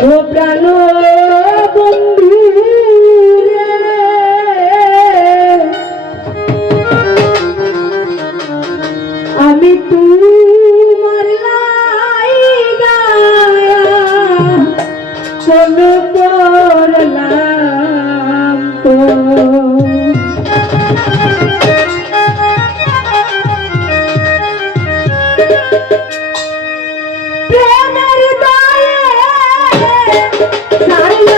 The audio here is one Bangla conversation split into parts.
ও প্রাণ আমি তোমার লাই চলো நாடெல்லாம்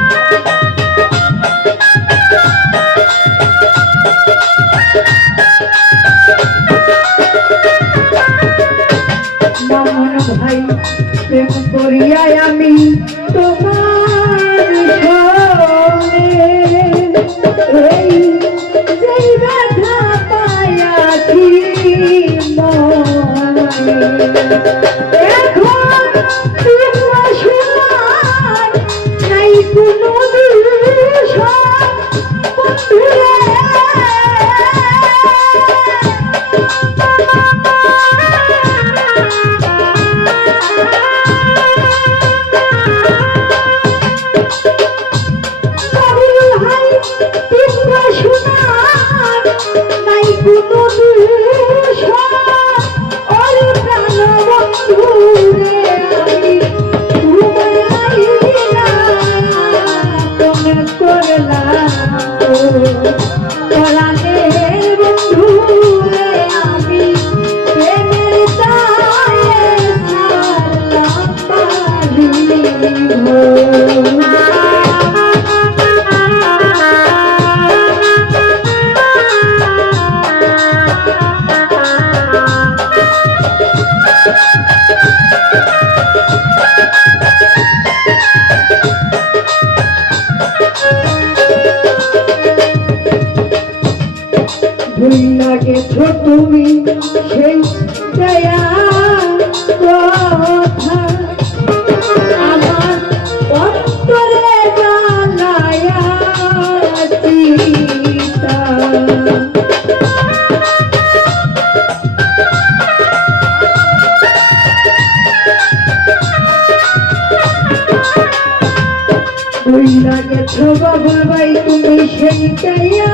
তোরা ভুলিয়া গেছ তুমি সেই দয়া কথা। আমার অন্তরে জানায়া ভুলিয়া গেছ বাবুল ভাই, তুমি সেই দয়া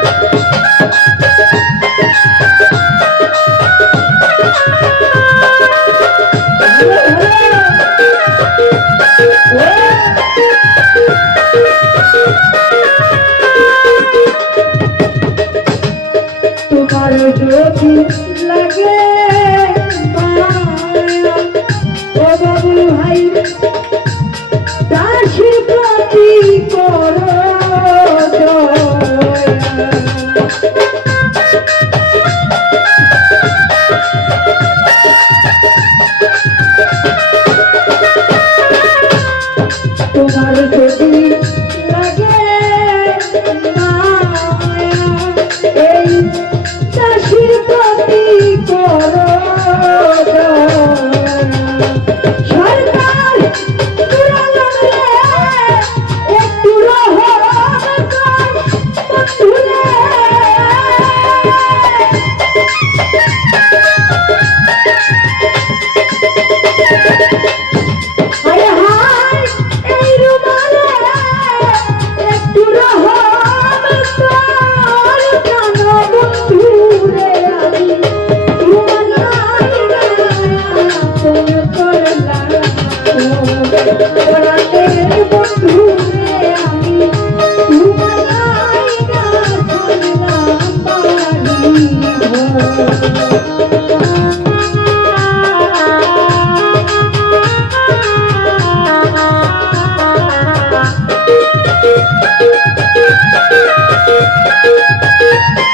Música